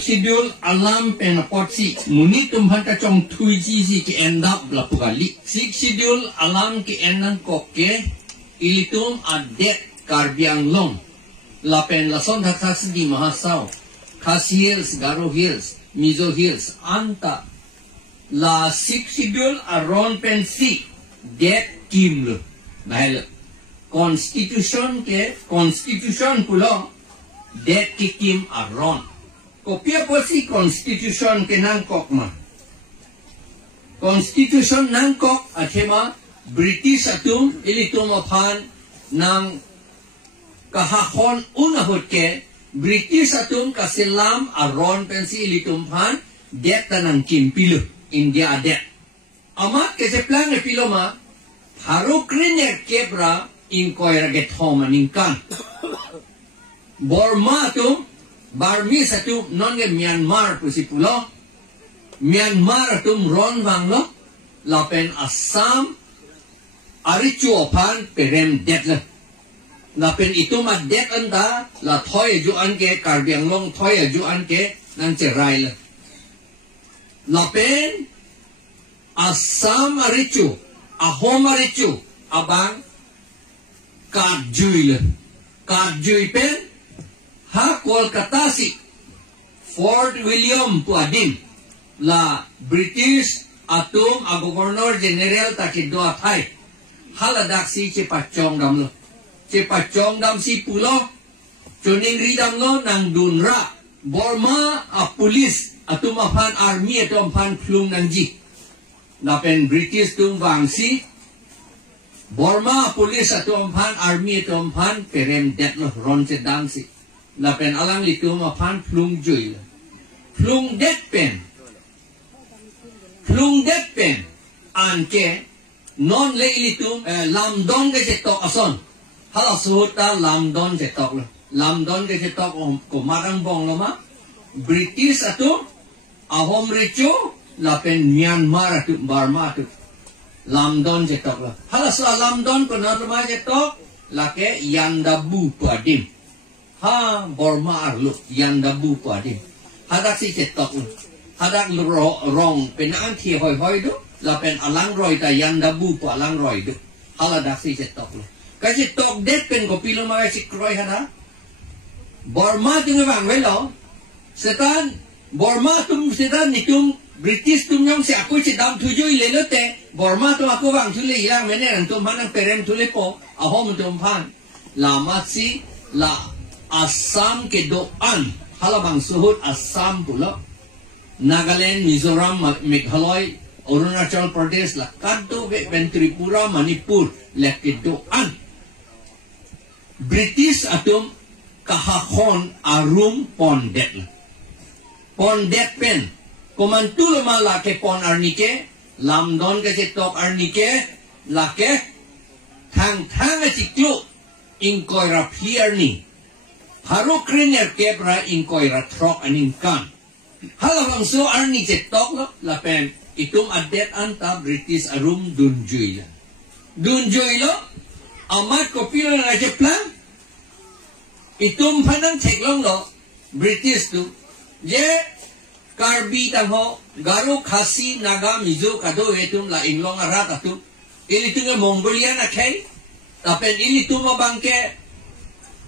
schedule alam penapot si munit tumhan ta chong thui ji si ki end up la pugali six schedule alam ki enang kokke ilitum adet karbiang long la pen la son thak di mahasau Khas Hills, Garo Hills, Mizo Hills, anta la six schedule aron pen si det kim lo bahel constitution pulo det ki kim aron kopia posi constitution ke nangkok ma constitution nangkok athema British atum ilitum aphan nang kahahon unahot ke British atum kasilam aron pensi ilitum phan det tanang kim pilu India det amat kese plan e pilo ma haru kriner kebra inkoira get home ningkan Burma atum Barmis atum nonge Myanmar pusi pulo Myanmar atum ron banglo lapen Assam arichu opan perem det la lapen itu ma det anda la thoi ju an ke Karbi Anglong thoi ju an ke nan cherai la lapen Assam arichu Ahom arichu abang Kadjui pen ha Kolkata si Fort William puadim la British atum a Governor General takido athai haladak si Chepachong dam lo Chepachong dam si pulo chuning ridam lo nang dunra Burma a police atum aphan army atum aphan plung nangji napen British tum wangsi Burma police atum aphan army atum aphan perem det lo ron che dang si napen alang litum aphan plung jui plung det pen anke non le ilitum lamdon ke jetok ason hala suhuta lamdon jetok lo lamdon ke jetok ko marang bong lo ma British atum ahom richo lapen Myanmar atum Burma atum lamdon jetok lo hala sa lamdon ko norma jetok lake yandabu padim ha Burma arlo yandabu padim hadak si jetok lo hadak rong penaan thi hoi do lapen alang roi ta yandabu pa alang roi do haladak si jetok lo kasi tok det pen ko pilo ma si kroi hada Burma tung wang welo setan Burma tum setan nitum British tum nyong si aku si dam tujuh lelo te Burma tum aku wang tule yang menen tum hanang perem tule po ahom tum pan lamat si la Assam ke doan halabang suhut Assam pulo Nagaland, Mizoram, Meghalaya, Arunachal Pradesh, la Kanto, Tripura, Manipur, la kedoan. British atum kahahon arum pondet. Pondet pen. Komantul ma ke pon arnike, lamdon ke jetok arnike, lake thang ciklu inkoira piarni. Haru kriner kebra inkoira trok aningkan. Halawang so arni jetok lo lapen itum adet anta British arum dunjui lo amat kopilo na jeplan itum panang ceklong lo British tu je Karbi tangho Garo Khasi Naga Mizo kado etum la inglong arat atum ini tu Mongolia na kay lapen ini tu mabangke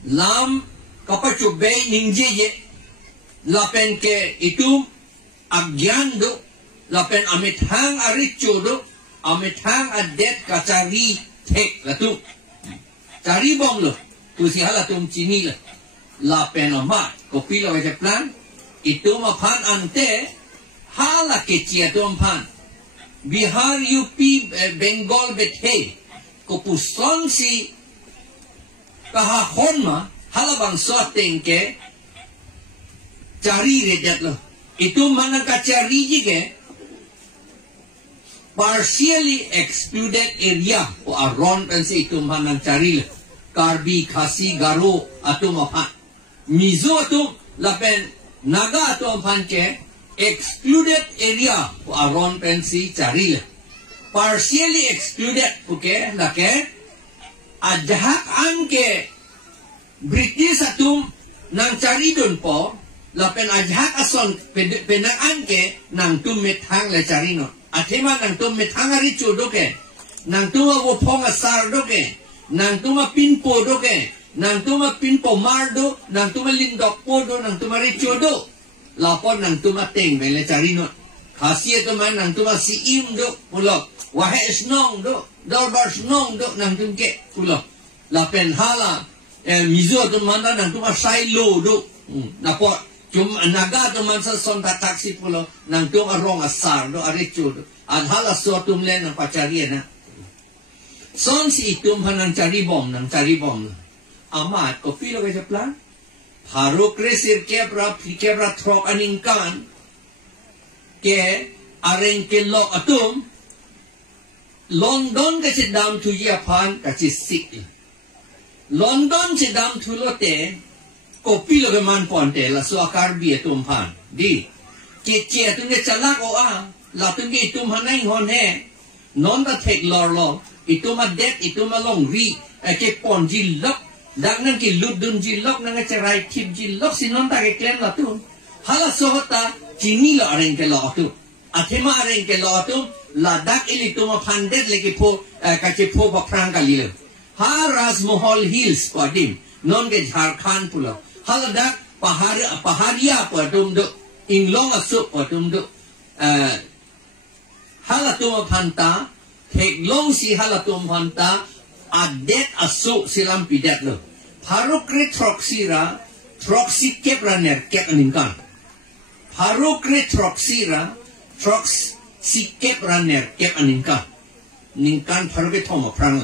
lam kapachubay ningje je lapen ke itu agyan do lapen amit hang aricho do amit hang adet kacari tek latu cari bom lo tu si halatum cini la lapen amat kopilo ke plan itu mapan ante hala ke ciatum pan Bihar UP Bengal bethe kopuson si kahahon ma halabang soateng ke cari rejat lo itu mana kacari jige partially excluded area o aron pensi itu mana cari lo Karbi Khasi Garo atum apa Mizo atum lapen Naga atum panke excluded area o aron pensi cari lo partially excluded okay lake adhak anke British atum nang cari don po lapen ajak ason penaan ke nang tum metang le carino atema nang tum metang ari chodoke nang tuma wo phong asar doke nang tuma pinpo doke nang tuma pinpo mardo nang tuma lindok podo nang tuma richodo lapon nang tuma teng le carino khasiat teman nang tuma siim do pulo wahe snong do dalbar snong do nang tumke pulo lapen hala mizo teman nang tuma sailo do napo cuma naga teman sa son taksi pulo nang tuma rong asar do arichodo an hala so tumlen nang pacaria na son si itum nang cari bom amat ko pilo ke plan haro kresir kebra trok aningkan ke areng ke lo atum London kasi dam tu Japan kasi sik London si dam tu lote kopi lo ke man ponte la so akar bi atum pan di ke che tu ne chalak o a la tu ke itum hanai hon he non da thek lor lo itum a det itum a long ri ke pon ji lok dang nang ki lut dun ji lok nang che rai tip ji lok sinon ta ke klem la tu hala so hota Chini lo areng ke lo tu, atema areng ke lo tu, ladak ili tu ma pandet lagi po kace po baprang kali lo. Ha Rasmohol Hills padim, non ke Jharkhand pulo. Haladak paharia padum do, inglong asuk padum do. Halatum panta, tek long si halatum panta, adet asuk silam pidat lo. Parokre troksira, troksi kepraner kep aningkan. Parokre troksira, troks si kep raner kep aningkan. Ningkan paroke thoma prang.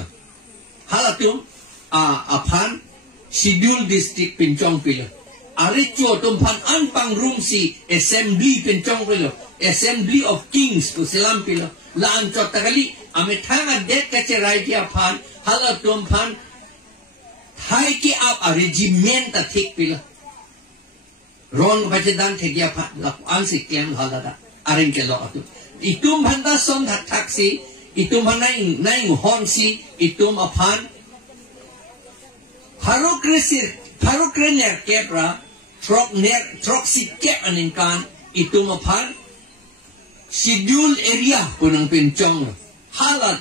Halatum apan Sidul district Pincong pilo. Aricho tumpan anpang room si assembly Pincong pilo. Assembly of Kings to silam pilo. La anchot tagali ametanga det kacerai ki apan halatum pan thai ki ap a regiment ta thik pilo. Ron bajadan thek apa la ansi kem halada areng ke lo atu. Itum banda son that taxi itum naing honsi itum apan Parokre ner kepra trok si kep aningkan itum apan schedule area punang Pincong halat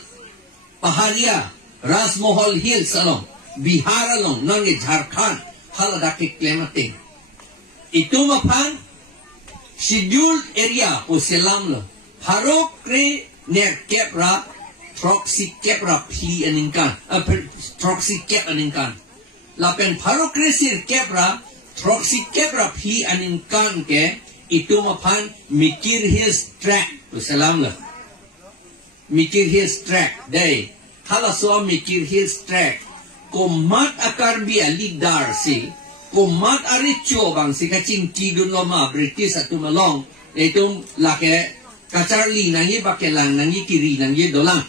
paharia Rasmohol Hills along Bihar along nange Jharkhand halada ke klemating itum apan schedule area po selam lo Parokre ner kepra troksi kepra phi aningkan troksi kep aningkan lapen Parokre sir kepra troksi kepra phi aningkan ke itum apan Mikir Hills track po selam lo Mikir Hills track day hala so Mikir Hills track komat akar bia lidar si komat aricho bang si kacing kidun loma British atu malong itu lake kacarli nangi bakelang nangi kiri nangi dolang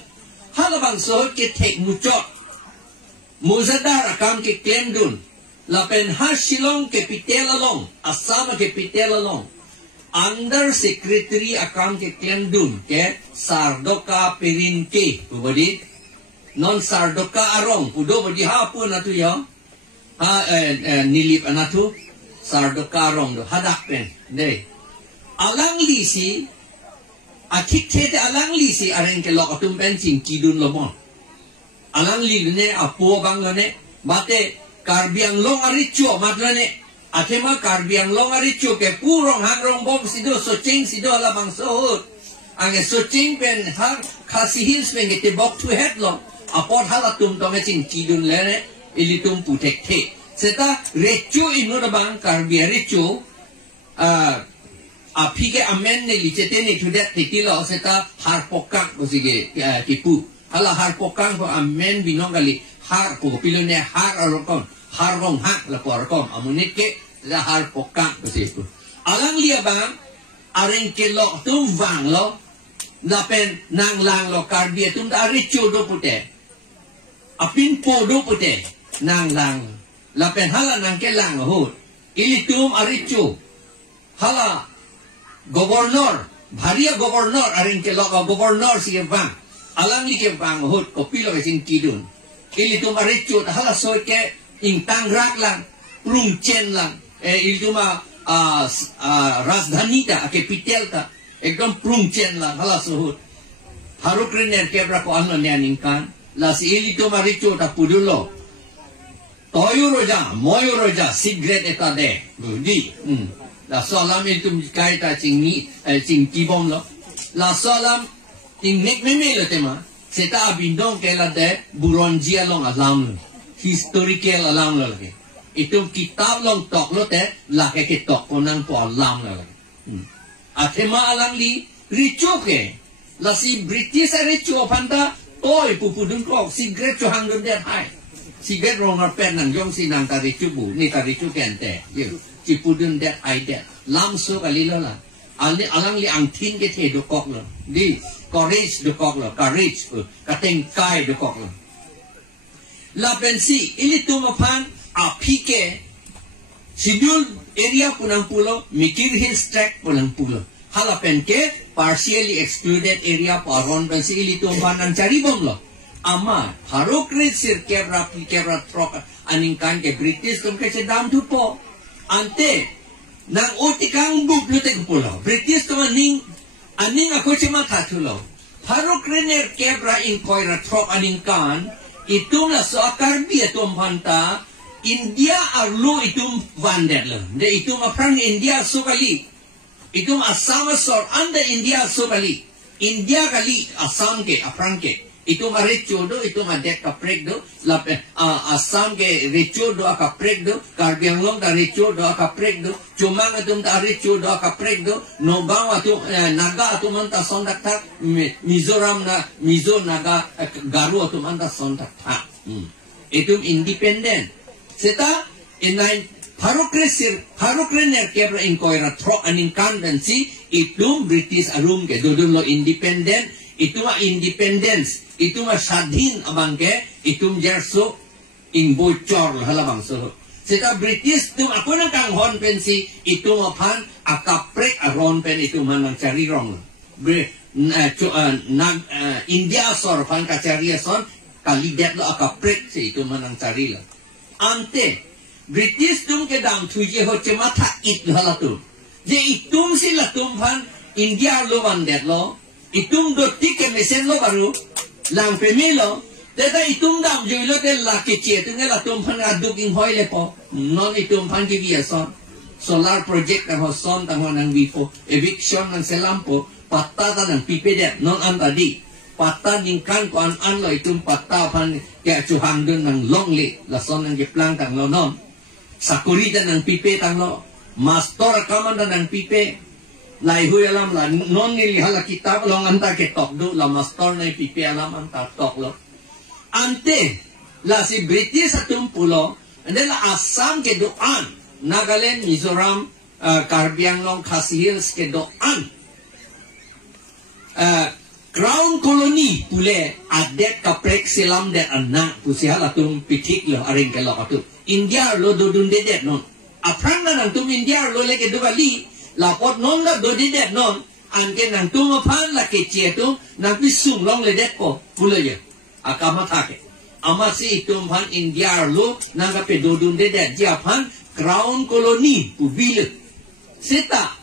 hala bang so ke tek mucot muzadar akam ke klendun lapen har Shillong ke pitela long Assam ke pitela long under secretary akam ke klendun ke Sardoka Perinke ubadi non Sardoka arong udo badi hapun atu ya nilip anatu Sardoka arong do hadak pen de alang lisi akik tete alang lisi areng ke lok atum pen cing kidun lomon alang li ne apo bang ne bate karbiang long aricho matrane atema karbiang long aricho ke purong hangrong bom sido socing sido ala bang sohut ange socing pen har khasi hils pen ke bok tu het long apot halatum tome cing kidun lene ilitum putek te seta recho inu bang karbia recho apike amen ne licete ne tudet tikilo seta har pokak bosige tipu hala har pokang ko amen binongali har ko pilone har arokon har rong hak la ko arokon amunit ke la har pokang bosiku alang lia bang areng ke lo tum wang lo na pen nang lang lo karbia tum da richo do pute apin po do pute nang lang la pen hala nang ke lang ho ili tum aricho hala gobernador bharia gobernador areng ke lo gobernador si bang alang li ke bang hot ko pilo ke sing kidun ili tu maricho hala so ke ing tangrak lang prung chen lang ili tu ma Rajdhani ta capital ta ekdom prungchen la hala suhut haruk riner kebra ko anno nyaninkan la si ilito maricho ta pudulo toyo roja moyo roja sigret eta de di la salam itu kai ta chingi ching kibom lo la salam ting nek meme lo tema seta abindong kela de buronjia long alam historical alam lo lagi itu kitab long tok lo te la ke tok konang po alam lo lagi atema alang li richo ke la si British richo panta toy pupudun kok sigret cho hangdon de hai sigret rong pen nang yong si nang ta richo bu ni ta richo kente ye cipudun de ai de lam so kali lo la alang li ang tin ke the do kok lo di courage do kok lo courage kateng kai do kok lo la pensi ili tumapan apike schedule area punang pulo mikir hills track punang pulo halapen ke partially excluded area paron pensi ili tumapan ang cari bom lo ama harokrit sir kebra trok aning kan ke British kum ke dam tu po ante nang otikang bublo te pulo British kum aning ako cima thatulo harokrit ner kebra in koira trok aning kan itum la so akarbi itum phanta India arlo itum vander lo de itum aprang India so kali itum Assam sor anda India so kali India kali Assam ke aprang ke itum arecho do itum adek kaprek do la Assam ke recho do akaprek do Karbi Anglong ta recho do akaprek do Chumang itum ta recho do akaprek do Nobang atum naga atum anta sondak tak Mizoram na Mizo naga Garu atum anta sondak tak itum independent seta inai Harukrener kebra inkoira tro aning kandansi itum British arum ke dodun lo independent ituma independence ituma sadhin abangke itum jerso ing bocor halabang so seta British tum ako nang kanghon pensi itum aphan akaprek aron pen itum nang cari rong India sor phan kacari son kalidet lo akaprek si itum nang cari lo ante British tum ke dam tuje hoche matha it halatu je itum sila tum phan India lo bandet lo itum do tike mesen lo baru lang pemilo teta itum dam juilo te la ke che tu ngela tum phan aduk ing hoi le po non itum phan ki bia son solar project ka ho son ta ho nang bifo eviction nang selampo patta ta nang pipede non an tadi patta ningkan ko an lo itum patta phan ke chu hang dun nang long le la son nang ge plang tang lo non sakuri dan nang pipe tang lo master kamanda nang pipe lai hui alam la non nili hala kitab long anta ke tok do la master na pipe alam anta tok lo ante la si British atum pulo ande la Assam ke do an Nagaland Mizoram Karbi Anglong Khasi Hills ke do an Crown Colony pule adet kaprek silam de anak pusihala atum pitik lo aring ke lo atu India lo do dun de non aprang na nang tum India lo le ke do bali lapot non la do de non anke nang tum aphan la ke che tu nang pisung long le det ko pule ye akama thake amasi itum phan India lo nang ka pe do dun de ja phan Crown Colony pubil seta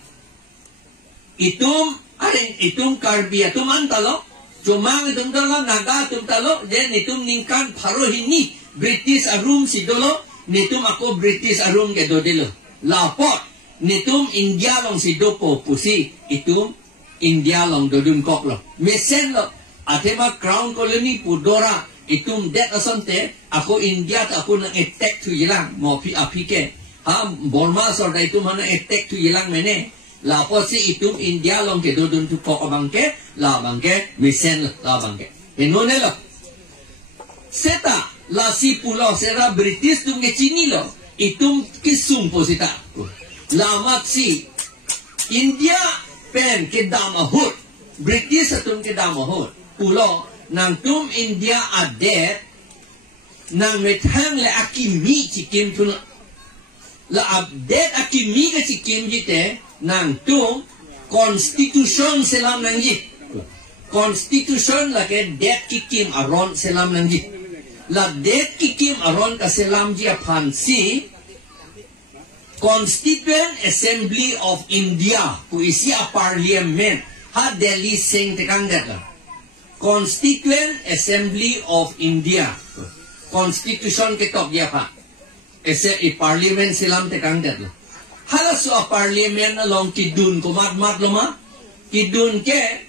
itum aring itum Karbi atum antalo Chumang itum talo naga atum talo den itum ningkan pharo hini British arum sidolo nitum ako British arum ke dodelo lapot nitum India long sidopo pusi itum India long dodun kok lo mesen lo atema Crown Colony pudora itum det asante ako India ta ako nang attack tu yilang mo pi apike ha Burma so da itum hana attack tu yilang mene lapot si itum India long ke dodun tu kok abangke la bangke mesen la bangke enone lo seta la si pulau sera British tum ke Chini lo itum kisum posita la maksi India pen ke damahut British tum ke damahut pulau nang tum India adet nang methang le akimi chikim tun la update akimi ke chikim jite nang tum constitution selam nang jit constitution la ke det kikim aron selam nang jit la det kikim aron ka selam ji aphan si Constituent Assembly of India pu isi a parliament ha Delhi sing tekang det la. Constituent Assembly of India Constitution ke tok dia pa ese i parliament silam tekang det la. Hala so a parliament along kidun ko mat lama kidun ke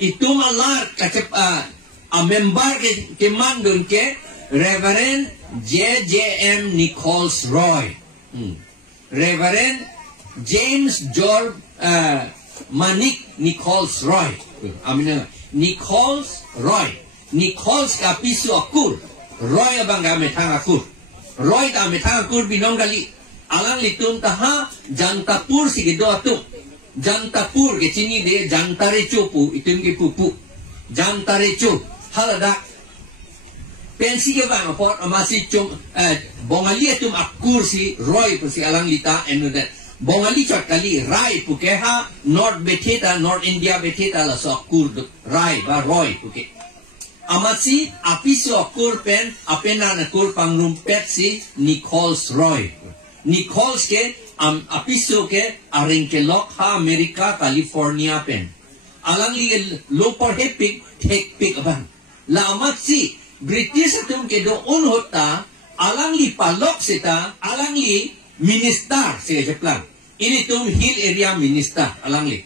itu malar kacep a member ke mandun ke Reverend J.J.M. Nichols Roy. Reverend James George Manik Nichols Roy. Amin. Nichols Roy. Nichols ka piso akur. Roy abang kami tang akur. Roy kami tang akur binong kali. Alang litum taha Jantapur sige do atuk. Jantapur ke sini de Jantare Chopu itum ke pupu. Jantare Chop halada. Pensi ke bang apot amasi cum bongali atum akur si Roy pu si alang lita and that bongali chot kali Rai pu ke ha North Betheta North India Betheta la so akur Rai ba Roy pu ke amasi apiso akur pen apena na akur pangrum pet si Nichols Roy. Nichols ke apiso ke aring ke lok ha Amerika California pen alang li loper hepik tek pik abang la amasi British atum ke do unhota alang li palok sita alang li minister sige jeplang ini tum hill area minister alang li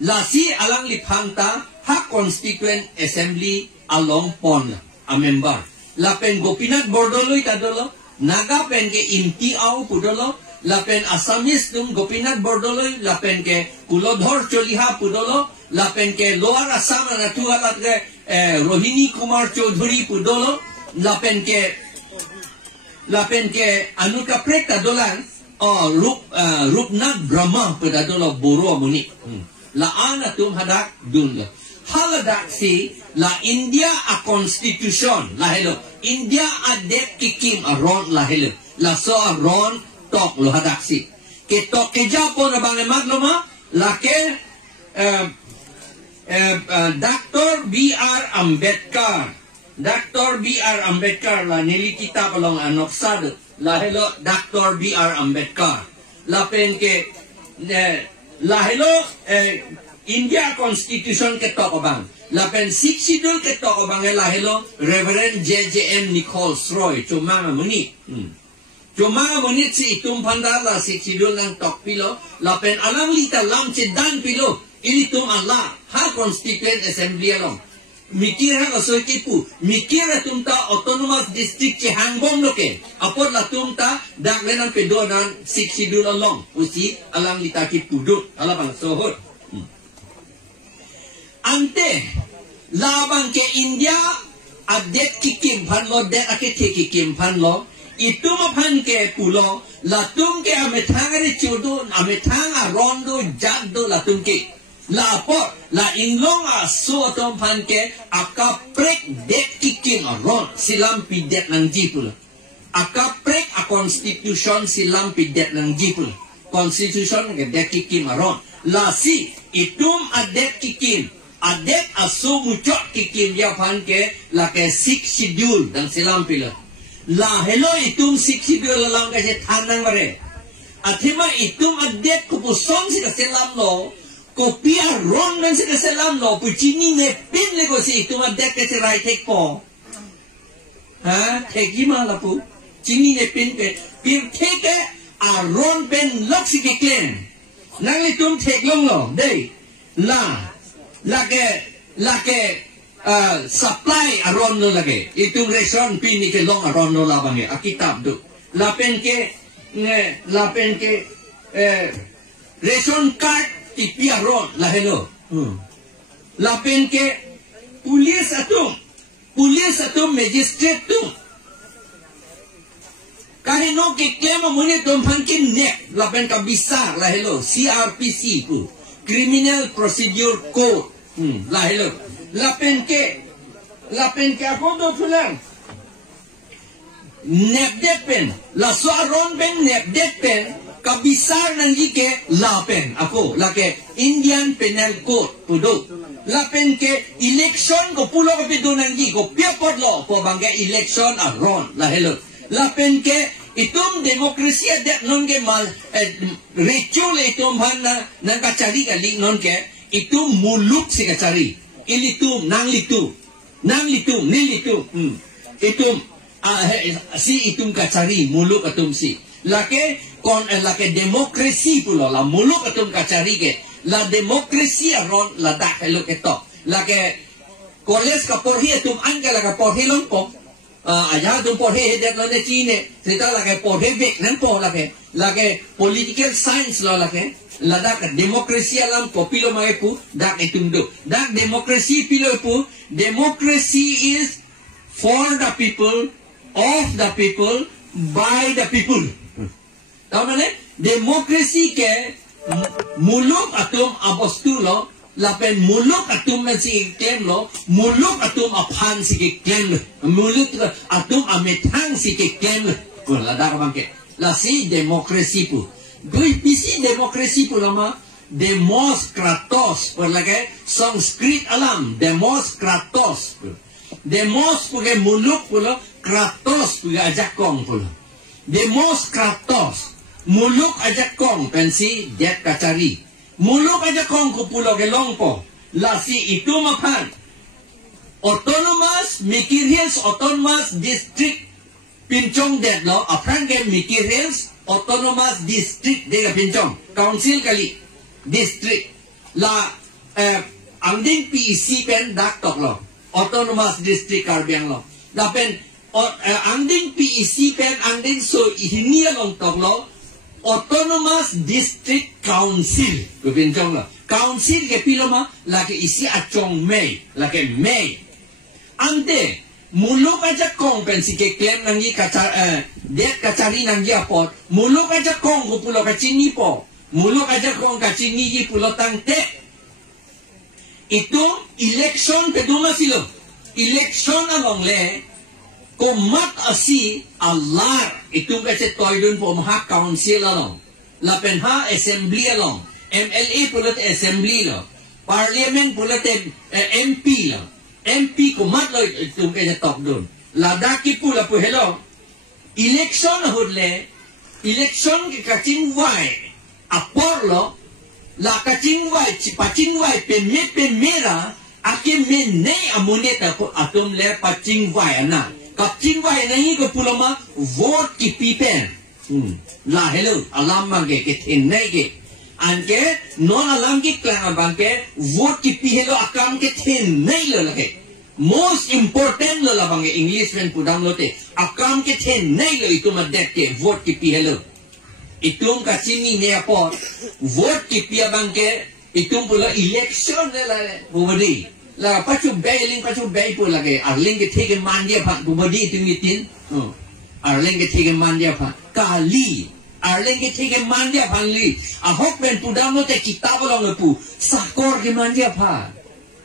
lasi alang li phanta ha constituent assembly along pon a member la pen Gopinath Bordoloi tadolo naga pen ke inti au pudolo la pen Assamese tum Gopinath Bordoloi la pen ke Kulodhar Choliha pudolo la pen ke Lower Assam na tualat ke Rohini Kumar Chaudhuri pudolo la pen ke Anuka Prek tadolan Rupnath Brahma pedadolo Boro muni la ana tum hadak dun haladak si la India a constitution la hello India a dek kikim a ron la hello la so a ron tok lo hadak si ke tok ke japon abang magloma la ke Dr. B.R. Ambedkar Dr. B.R. Ambedkar la nili kitab along anoksad la hello Dr. B.R. Ambedkar la pen ke la hello India Constitution ke tok abang la pen 6 schedule ke tok abang la hello Reverend J.J.M. Nichols Roy cuma muni si itum pandar la 6 schedule ng tok pilo la pen alang lita lam dan pilo ini tum Allah ha constituent assembly along mikir ha kasoy kipu mikir tum ta autonomous district che hangbom loke apot la tum ta daglenan pedonan 6 schedule along usi alang lita kipu do ala bang sohot ante labang ke India adet kikim phan lo det ake te kikim phan lo itu mapan ke pulo latung ke amethangare chodo amethang a rondo jaddo latung ke la po la inlong a so tom pan ke aka prek det kikim a ron silam pidet nang jipul aka prek a constitution silam pidet nang jipul constitution ke det kikim a ron la si itum adet kikim adet aso mucok kikim ya pan ke la ke 6 schedule dan silam pila la hello itum 6 schedule lang kasi tanang bare athima itum adet kupusong si silam lo kopia ron dan si silam lo puchini ne pin le ko si itum adet kasi right take po ha teki mala pu chini ne pin ke pin take a ron pen lok si keklen nang itum take long lo dei lake supply aron no lage itu ration pini ke long aron no labange akitab du lapen ke ration card tipi aron lahelo lapen ke police atum magistrate tu kahino ke klema mune tom hankin ne lapen ka bisar lahelo CRPC pu criminal procedure code lahelo lapen ke ako do tulang nepdepen la soaron ben nepdepen kabisar nang jike lapen ako lake Indian Penal Code pudo lapen ke election ko pulo ko pido nang jiko piapod lo po bangga election aron lahelo lapen ke Itum demokrasi adat non ke mal ritual itum han nang kacari kali non ke itum muluk si kacari ilitum nang litu nilitu itum si itum kacari muluk atum si lake kon lake demokrasi pulo la muluk atum kacari ke la demokrasi aron la dak hello keto lake koles ka porhi atum angka la ka porhi long pok ayah tu porhe hedat lo ne China cerita lagi porhe bek nan po lagi political science lo lagi ladak demokrasi alam kopi lo mai pu dak itundu dak demokrasi pilo pu democracy is for the people of the people by the people tahu mana demokrasi ke muluk atum abostu lo lapen muluk atum si klaim lo muluk atum aphan si klaim muluk atum ametang si klaim ko la dar bangke la si demokrasi pu dui pisi demokrasi pu lama demos kratos por lage sanskrit alam demos kratos demos pu ke muluk pu lo kratos pu ajak kong pu lo demos kratos muluk ajak kong pensi jet kacari muluk aja kong kupulo ke longpo lasi itu makan autonomous Mikir Hills autonomous district pincong det lo apran ke Mikir Hills autonomous district dega pincong council kali district la angding PEC pen dak tok lo autonomous district Karbiang lo la pen angding PEC pen angding so ini long tok lo Autonomous District Council kepincong lah council ke piloma lagi isi acong Mei lagi Mei ante muluk aja kong pensi ke klaim nangi kacar det kacari nangi apot muluk aja kong ku pulau kacini po muluk aja kong kacini di pulau tangte itu election kedua silo election along le komat asi Allah itu kasi toydun po maha council along lapen ha assembly along MLA pulat assembly lo parliament pulat MP lo MP komat lo itu kasi top dun ladaki pula po hello election hudle election ke kacing wai apor lo la kacing wai pacing wai pemera akim men nei amuneta po atum le pacing wai ana Kapcing wai nahi ko pulama vote ki pipen la hello alam mangge ke thenai ke anke non alam ki klang bangke vote ki pi hello akam ke thenai lo lage most important lo la bangge English men pudam lo te akam ke thenai lo itu madek ke vote ki pi hello itum kachini ne apor vote ki pi bangke itum pula election la bubadi la pacu bay po lagi arling ke thege mandia pha bubadi timitin arling ke thege mandia pha kali arling ke thege mandia pha li ahok pen pudam no te kitab long pu sakor ke mandia pha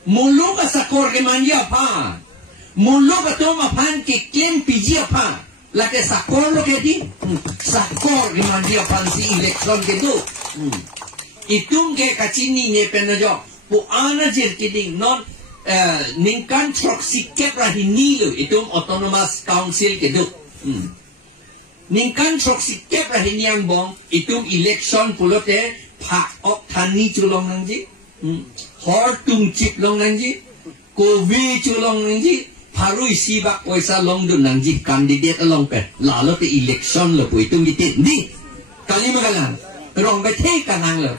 muluk sakor ke mandia pha muluk to ma phan ke kem piji pha la ke sakor lo ke di sakor ke mandia pha si election ke do itung ke kachini ne pen jo pu ana jir kiding non ningkan trok sikep rahini lo itu autonomous council ke duk ningkan trok sikep rahini yang bong itu election pulote pak ok thani chulong nangji hor tung chip long nangji kovi chulong nangji paru isi bak poisa long dun nangji candidate along pe lalo te election lo pu itu gitit ni kali magalan rong be the kanang lo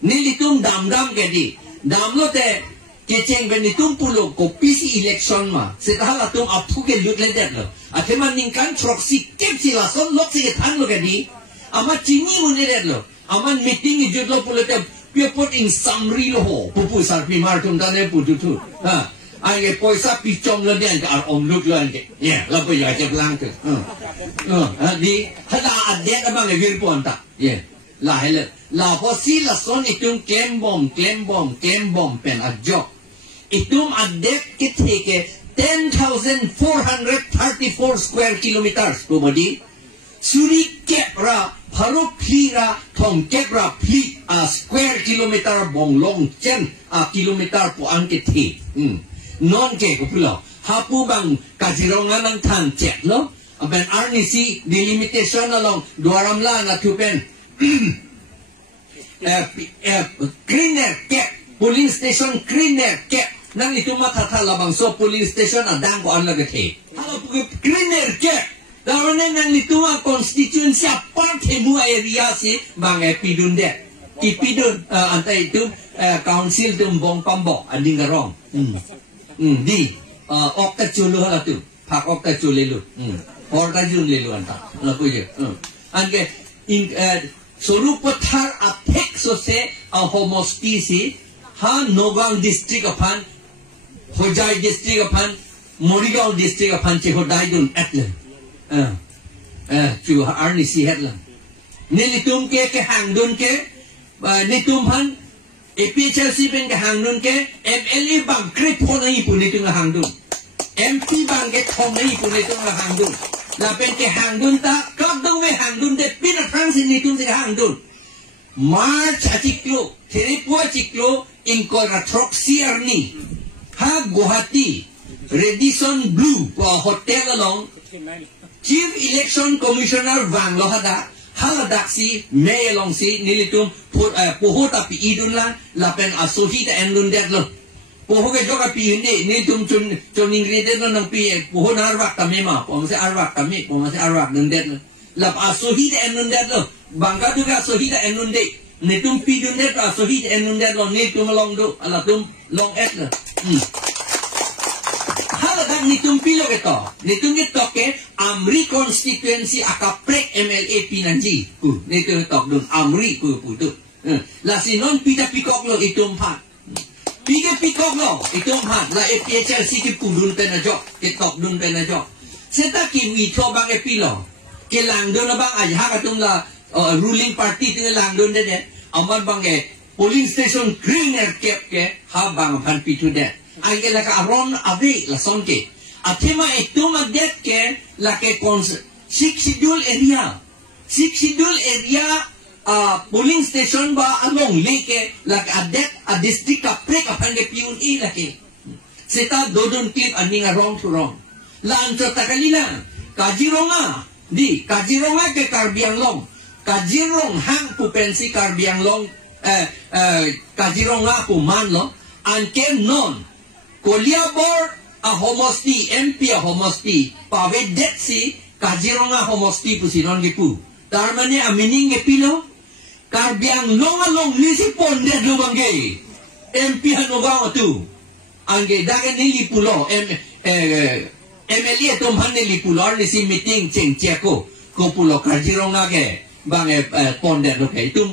ni litum dam ke di dam lo te keceng benitum pulo kopi si election ma setelah atum apu ke lut ledet lo akhirnya ningkan trok si kep si lason lok si ketan lo kadi amat cini munedet lo aman meeting ijut lo pulo te put in summary lo ho pupu sarpi martum dane putu tu ha ay poisa picong lo den ar om lut lo ante ya la po ya je blang tu di hada adet abang ngir pon ta ye la hele la po si lason itung claim bomb pen ajok itum adek kiteke 10,434 square kilometers bumadi suri kepra pharu phira thom kepra phli a square kilometer bonglong chen a kilometer po ang ke non ke ko pulo hapu bang Kazironga nang than chet lo aben arni si delimitation along duaramla na tupen cleaner cap police station cleaner cap nang itu matata labang so police station adang ko anla gathe hala cleaner cap darone nang itu ma constituency apart hemu area si bang epidun de ipidun antai itu council tumbong pambok anding garong di okta chulu hala tu pak okta chulelu orta jun lelu anta laku je ange Sorupathar athek so se a homosti si ha Nogang district upon Hojai district upon Morigaon district upon che hodai dun atlan chu arni si hetlan nilitum ke hang dun ke nitum han APHLC pen ke hang dun ke MLA bang krip ho nahi pu nitum hang dun MP bang ke thong nahi pu nitum hang dun la pen ke hang dun ta kap dong me hang dun de pin frang sin nitum se hang dun March atiklo Theripua ciklo ingkol ratroxi arni ha Guwahati Radisson Blue pa hotel along Chief Election Commissioner Wang Lohada haladaksi may along si nilitum puhota pi idun la pen asuhi ta endun det lo puho ke joka pi ni nilitum chun ingredient nang pi puho na arwak tamema po se arwak kami po se arwak dun det la asuhi ta endun det lo bangka juga asuhi ta endun det nitum pi dun det asuhi ta endun det lo nitum long do ala tum long et lo nitum pilo keto nitum keto ke Amri constituency akaprek MLA pinanji nitum keto dun Amri putu la sinon pita pikok lo itum pat pige pikok lo itum pat la APHLC ki pudun penajo ketok dun penajo seta ki wi tho bang epilo ke lang dun bang ajha katum la ruling party ting lang dun de amar bang e polling station cleaner cap ke ha bang phan pitu de Angke laka aron ave la sonke. Atema itu magdet ke lake six schedule area. Six schedule area polling station ba along leke lake adet a district ka prek apan ke piun i lake. Seta dodon clip aning wrong to wrong. La ancho takalila. Kajironga di Kajironga ke Karbianglong. Kajirong hang pupensi Karbianglong Kajironga pumanlo anke non Koliabor a homosti MP a homosti pawe det si Kajironga homosti pusinon gipu tarmane amining gepilo Karbianglong along lisi pondet lo bangge MP hanoga tu angge dagen ni lipulo MLA tomhan ni lipulo lisi meeting ceng ceko ko pulo Kajironga ke bang pondet lo ke itu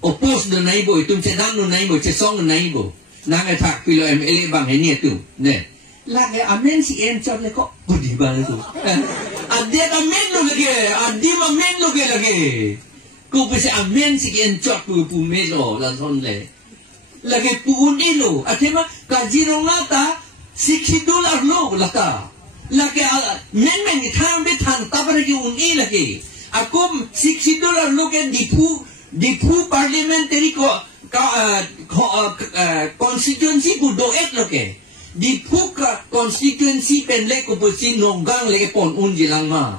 opos do naibo itu cedan do naibo cesong do naibo nangai tak pilo MLA bang ini tu ne lagi amen si encor le kok budi bang itu adia amen lo lagi adia amen lo lagi ku pesi amen si encor pu melo langsung le lagi pun ilo atema Kajironga ta $60 lo laka lagi men thang be thang tapare ki uni lagi aku $60 lo ke dipu parliamentary ko constituency bu doet lo ke di puka constituency penle ko pusi nonggang le pon unji langma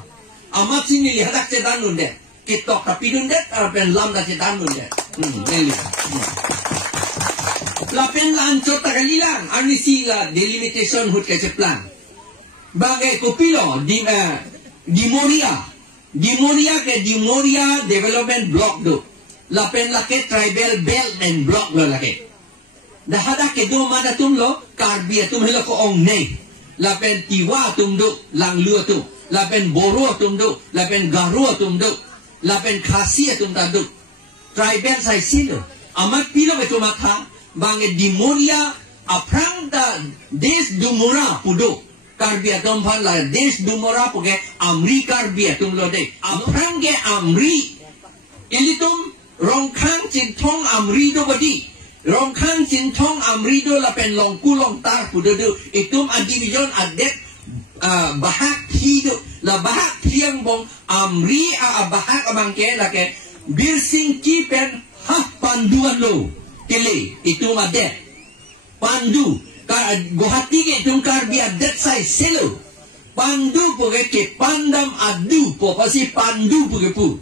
amat sini lihat cetan nunde kitok tapi nunde pen lam da cetan nunde neli la pen lanco tagalilang ani sila delimitation hut ke ceplan bagai kopilo di Moria ke di Moria development block do la pen la ke tribal belt and block lo la ke dahada ke do mana tum lo Karbia tum lo ko ong nei la pen Tiwa tum do lang lu tu la pen Boro tum do la pen Garo tum do la pen Khasi tum ta do tribal sai silo amat pilo ke tumata bang di Moria aprang da des dumura pudo Karbia tum phan la des dumura puge Amri Karbia tum lo de aprang ke Amri ilitum Rongkang Cintong Amrido badi Rongkang Cintong Amrido la pen long kulong tar pudodo itum a division adet bahak hido la bahak tiang bong Amri a bahak abangke la ke birsing ki pen ha panduan lo kele itum adet pandu ka Guwahati ke itum Karbi adet sai selo pandu ke pandam adu po pasi pandu pu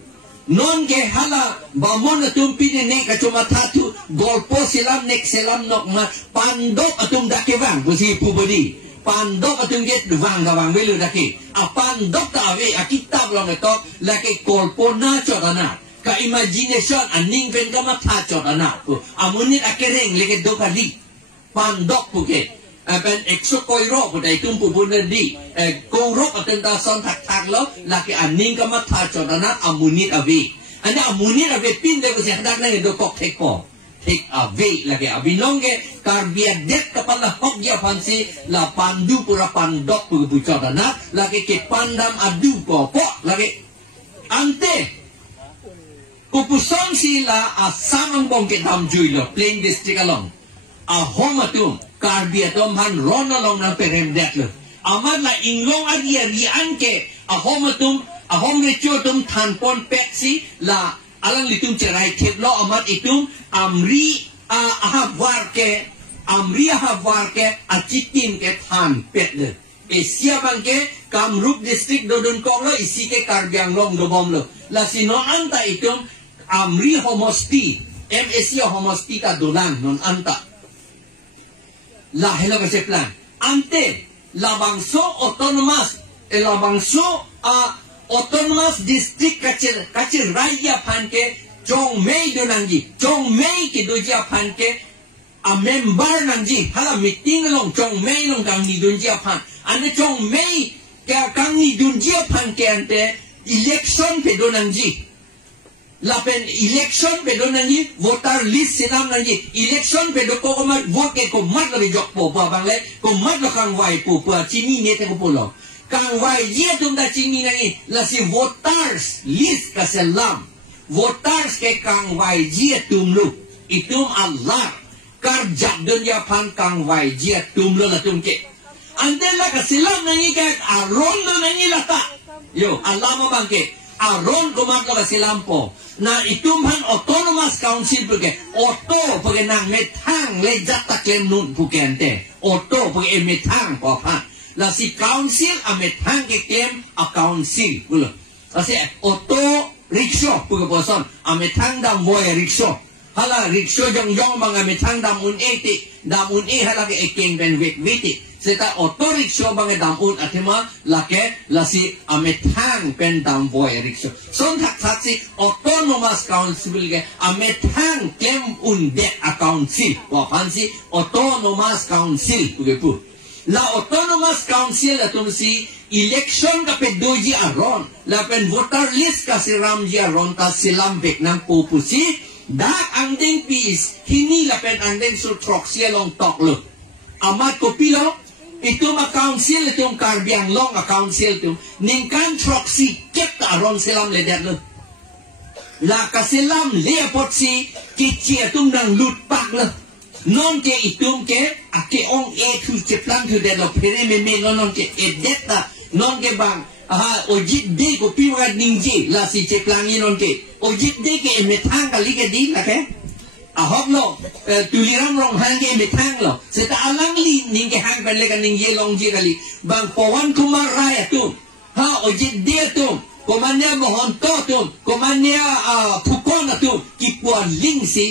non ke hala bamon atum pine ne ka cuma tatu golpo silam nek selam nok ma pandok atum dakewang pasi pu bodi pandok atum get wang gawang belu daki a pandok ta ave a kitab long etok lake golpo na chotana ka imagination aning pen ka matha chotana amunit akereng leke dokali pandok puke ben ekso koiro budai tumpu bunan di korok atenda son tak lo laki aning kama thachorana amunit avi ane amunit ave pin de se hadak na do kok theko thek ave laki avinonge karbia det kapala hok ya fansi la pandu pura pandok pu buchorana laki ke pandam adu po laki ante kupuson sila asamang bongke dam juilo plain district along a homatum Karbia tom han rona long ng peremdet lo. Amad la inglong adia rian ke ahomatum ahom rechotum tanpon peksi la alang litum cerai keblo amad itum amri ahavar ke acitin ke tan pet lo. Esia bangke Kamrup district dodon kong lo isi ke Karbiang long dobom lo. La sino anta itum amri homosti MSC homosti ka dolan non anta. La hello kasi plan. Ante labangso autonomous district kacir raya panke Chong Mei donangi. Chong Mei ke doja panke a member nangji. Hala meeting long Chong Mei long kang ni donja pan. Ane Chong Mei kang ni donja panke ante election pe donangi. Lapen election pedo nangi voter list sinam nangi election pedo ko mat vote ke ko mat le jok po pa bang le ko mat lo kang wai po pa chini ne te ko polo kang wai ye tum da chini nangi la si voters list ka selam voters ke kang wai ye tum lu itum Allah kar jak dunya pan kang wai ye tum lu la tum ke andela ka selam nangi ka aron nangi la ta yo Allah ma bangke aron kumat lo kasilampo na itumhan autonomous council puke auto puke nang metang lejat taklem nun pukente auto puke metang papa la si council a metang ke claim a council pulo la si auto rickshaw puke poson a metang dam boy rickshaw hala rickshaw jong mga metang dam un hala ke ekeng ben witi Seta auto rickshaw bang damun atima lake lasi ametang pen dam boy rickshaw. Son tak si autonomous council ke ametang claim undet council. Wapansi autonomous council pugepu. La autonomous council atum si election ka pedoji aron. La pen voter list ka si ramji aron ta silambek ng pupusi. Dak andeng peace hini la pen andeng sur troxy long toklo. Amat kopilo itu ma council itu Karbiang long a council itu ningkan troxy kep ta aron selam leder lo la kaselam leapot si kici atum nang lutpak lo non ke itum ke ake ong tu ceplan tu de lo pere me non ke edeta non ke bang ojit de ko piwa ningji la si ceplangi non ke ojit de ke emetang kali ke di la ke ahok lo tuliram rong hange metang lo seta alang li ning ke hang pen le kan ning ye long ji kali bang Pawan Kumar Raya tu ojit dia tu komanya mohon to tu komanya pukon tu kipuan ling si